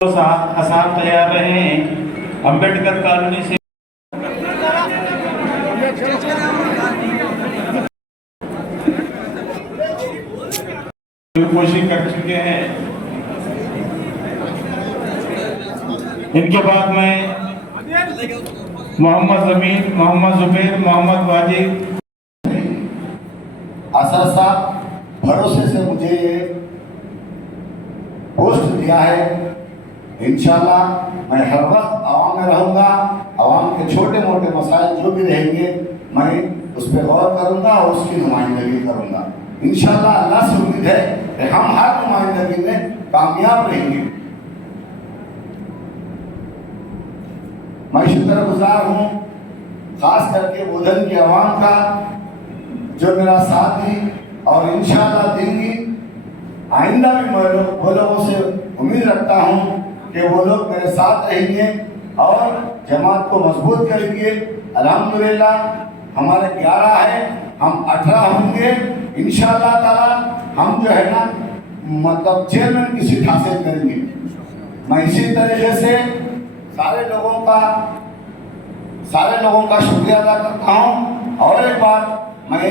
आसाम तैयार रहे हैं अंबेडकर कॉलोनी से कोशिश कर चुके हैं। इनके बाद मैं मोहम्मद जमीन, मोहम्मद जुबैर, मोहम्मद वाजिद। असद साहब भरोसे से मुझे ये पोस्ट दिया है। इंशाल्लाह मैं हर वक्त आवाम में रहूँगा। आवाम के छोटे मोटे मसाइल जो भी रहेंगे मैं उस पर गौर करूँगा और उसकी नुमाइंदगी करूँगा। इंशाल्लाह अल्लाह से उम्मीद है कि हम हर नुमाइंदगी में कामयाब रहेंगे। मैं शुक्रगुजार हूँ खास करके बोधन की आवाम का जो मेरा साथ दी और इंशाल्लाह देंगी। आइंदा भी मैं वो लोगों से उम्मीद रखता हूँ कि वो लोग मेरे साथ रहेंगे और जमात को मजबूत करेंगे। अल्हम्दुलिल्लाह हमारे 11 है, हम 18 होंगे इंशाअल्लाह ताला। हम जो है ना मतलब चेयरमैन की सीट हासिल करेंगे। मैं इसी तरीके से सारे लोगों का शुक्रिया अदा करता हूँ। और एक बात मैं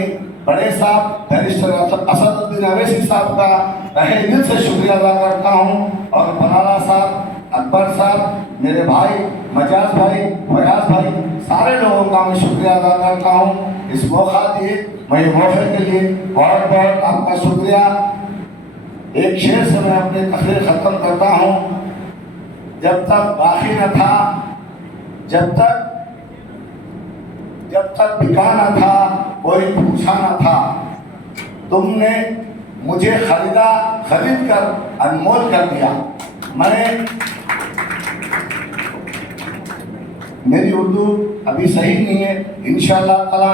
बड़े साहब बैरिस्टर असदुद्दीन अवैसी साहब का तहे दिल से शुक्रिया अदा करता हूँ। और बनाला साहब, अकबर साहब, मेरे भाई मजाज भाई, फयाज भाई, सारे लोगों का मैं शुक्रिया अदा करता हूँ। इस मौका दिए मैं मौके के लिए बहुत बहुत आपका शुक्रिया। एक शेर से मैं अपनी तकरीर ख़त्म करता हूँ। जब तक बाकी न था, जब तक बिका न था, कोई पूछा न था, तुमने मुझे खरीद कर अनमोल कर दिया। मेरी उर्दू अभी सही नहीं है। इंशाअल्लाह ताला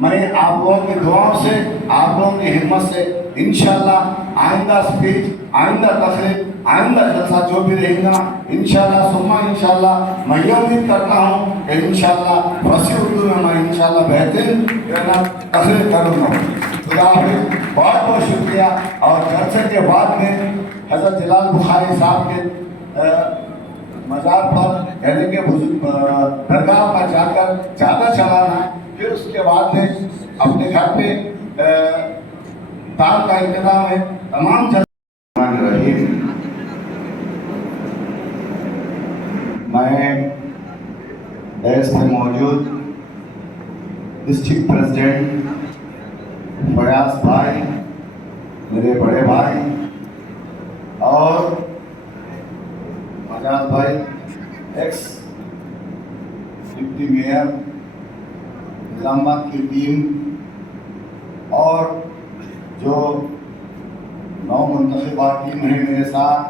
मैं आप लोगों की दुआओं से, आप लोगों की हिम्मत से इंशाअल्लाह आइंदा स्पीच, आइंदा तकरीर, आइंदा जलसा जो भी रहेगा इंशाअल्लाह सुम्मा इंशाअल्लाह मैं ये उम्मीद करता हूँ कि इंशाअल्लाह फसी उर्दू में मैं इंशाअल्लाह बेहतरीन तकरीर करूँगा। बहुत बहुत शुक्रिया। और जलसे के बाद में हज़रत जलाल बुखारी साहब के मज़ार पर यानी कि दरगाह पर जाकर चादर चढ़ाना है। फिर उसके बाद में अपने घर पे तार का इंतजाम है। तमाम रहीम मैं देश में मौजूद डिस्ट्रिक्ट प्रेसिडेंट फयाज भाई, मेरे बड़े भाई और मजाज भाई, एक्स डिप्टी मेयर, निजामाबाद की टीम और जो नौमुंतखबा टीम है मेरे साथ,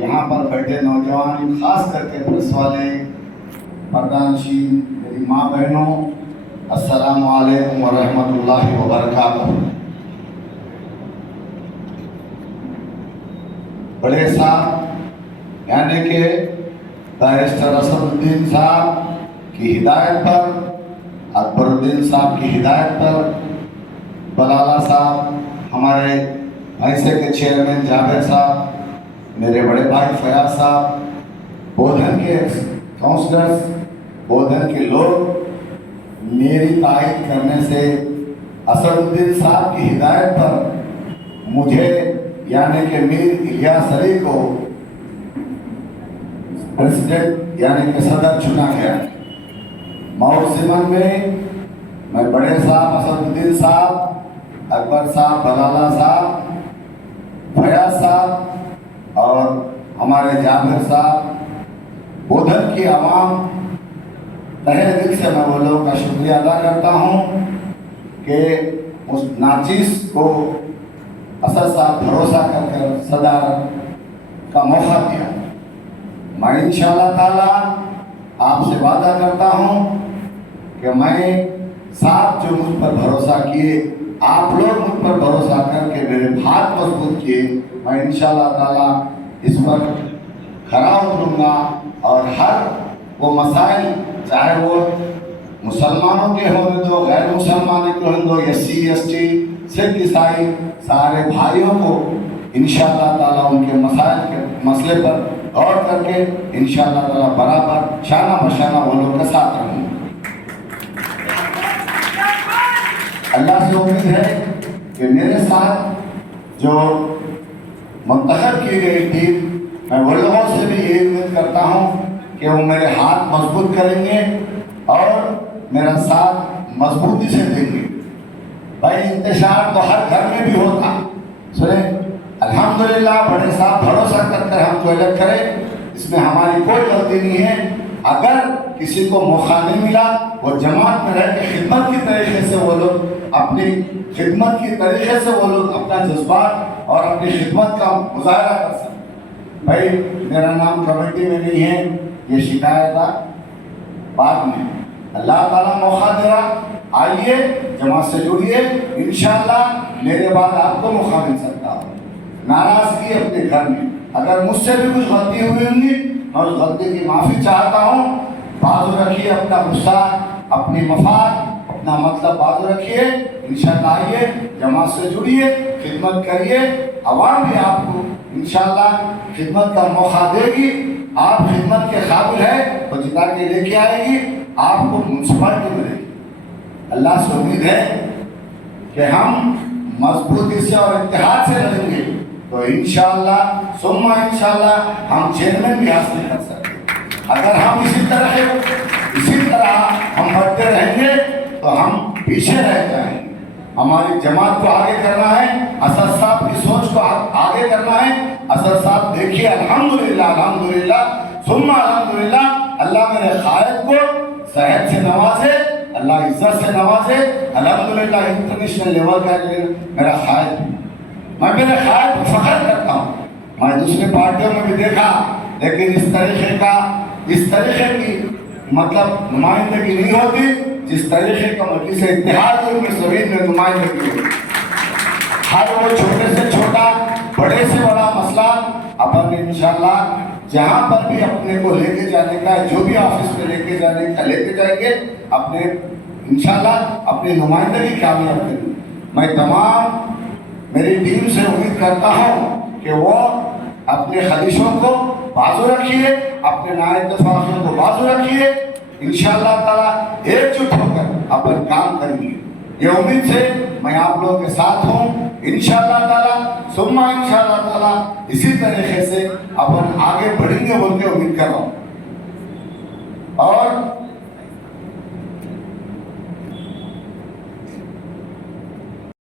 यहाँ पर बैठे नौजवान, खास करके प्रेस वाले, पर्दानशीन, मेरी माँ बहनों, अस्सलामु अलैकुम व रहमतुल्लाहि व बरकातुहू। बड़े साहब यानी कि बैरिस्टर असदुद्दीन साहब की हिदायत पर, अकबरुद्दीन साहब की हिदायत पर, बलाला साहब, हमारे ऐसे के चेयरमैन जावेद साहब, मेरे बड़े भाई फयाज साहब, बोधन के काउंसलर्स, बोधन के लोग मेरी तायद करने से असदुद्दीन साहब की हिदायत पर मुझे यानी कि मीर इलियास अली को प्रेसिडेंट यानी कि सदर चुना गया। मौसिमन में मैं बड़े साहब असदुद्दीन साहब, अकबर साहब, बलाला साहब, फयाज साहब और हमारे जाबिर साहब, बोधन की आवाम, तहे दिल से मैं वो लोगों का शुक्रिया अदा करता हूँ कि उस नाचीज को असद साहब भरोसा कर सदारत का मौका दिया। मैं इंशाअल्लाह ताला आपसे वादा करता हूँ कि मैं साहब जो मुझ पर भरोसा किए, आप लोग मुझ पर भरोसा करके मेरे हाथ मजबूत किए, मैं इंशाअल्लाह ताला इस पर खरा उतरूँगा और हर वो मसाइल, चाहे वो मुसलमानों के होने दो, गैर मुसलमानों के होने दो, SC ST, सिख ईसाई, सारे भाइयों को इंशाअल्लाह ताला उनके मसाइल के मसले पर गौर करके इंशाअल्लाह ताला बराबर शाना बशाना वो लोग के साथ रहूँगा। अल्लाह से उम्मीद है कि मेरे साथ जो मुंतखब की गई टीम, मैं वो लोगों से भी ये उम्मीद करता हूँ कि वो मेरे हाथ मजबूत करेंगे और मेरा साथ मजबूती से देंगे। भाई इंतशार तो हर घर में भी होता, सुने अल्हम्दुलिल्लाह बड़े साहब भरोसा करकर हमको अलग करें, इसमें हमारी कोई गलती नहीं है। अगर किसी को मौका नहीं मिला, वो जमात में रह के खिदमत की तरीके से वो लोग अपनी खिदमत की तरीके से वो लोग अपना जज्बात और अपनी खिदमत का मुजाहरा कर सकते। भाई मेरा नाम कमेटी में नहीं है, ये शिकायत बाद में अल्लाह ताला मौका दे रहा, आइए जमात से जुड़िए, इंशाअल्लाह मेरे बाद आपको मौका मिल सकता है। नाराजगी अपने घर में, अगर मुझसे भी कुछ गलती हुई होंगी मैं उस गलती की माफ़ी चाहता हूँ। बाजू रखिए अपना गुस्सा, अपनी मफाद, अपना मतलब बाजू रखिए, इंशाअल्लाह आइए जमात से जुड़िए, खिदमत करिए। आवाम भी आपको इंशाअल्लाह खिदमत का मौका देगी। आप खिदमत के काबिल है तो जिता के लेके आएगी, आपको म्यूनसिपालिटी मिलेगी। अल्लाह से उम्मीद है कि हम मजबूती से और इत्तेहाद से लड़ेंगे तो इंशाअल्लाह सुम्मा इंशाअल्लाह हम चेयरमैन भी हासिल कर सकते। अगर हम इसी तरह हम बढ़ते रहेंगे तो हम पीछे रह जाएंगे। हमारी जमात को आगे करना है, असद साहब की सोच को आगे करना है। असद साहब देखिए अल्हम्दुलिल्लाह अल्हम्दुलिल्लाह सुम्मा अल्हम्दुलिल्लाह, अल्लाह मेरे कायद को सेहत से नवाजे, अल्लाह इज्जत से नवाजे। अल्हम्दुलिल्लाह इंटरनेशनल लेवल का मेरा कायद, मैं मेरे कायद पर फख्र करता हूँ। मैं दूसरी पार्टियों में भी देखा, लेकिन इस तरीके की मतलब नुमाइंदगी नहीं होती जिस तरीके का मजलिस इत्तेहाद में ज़मीन में नुमाइंदगी होती। हर वो छोटे से छोटा, बड़े से बड़ा मसला अपन इंशाअल्लाह जहाँ पर भी अपने को लेके जाने का, जो भी ऑफिस में लेके जाने का लेके जाएंगे, अपने इंशाअल्लाह अपनी नुमाइंदगी कामयाब करेंगे। मैं तमाम मेरी टीम से उम्मीद करता हूँ कि वो अपने खलीशों को बाजू रखिए, अपने नायब दफाफियों को बाजू रखिए, इंशाअल्लाह ताला एकजुट होकर अपन काम करेंगे। ये उम्मीद से मैं आप लोगों के साथ हूँ। इंशाअल्लाह ताला सुम्मा इंशाअल्लाह ताला इसी तरीके से अपन आगे बढ़ेंगे बोल के उम्मीद कर रहा हूँ। और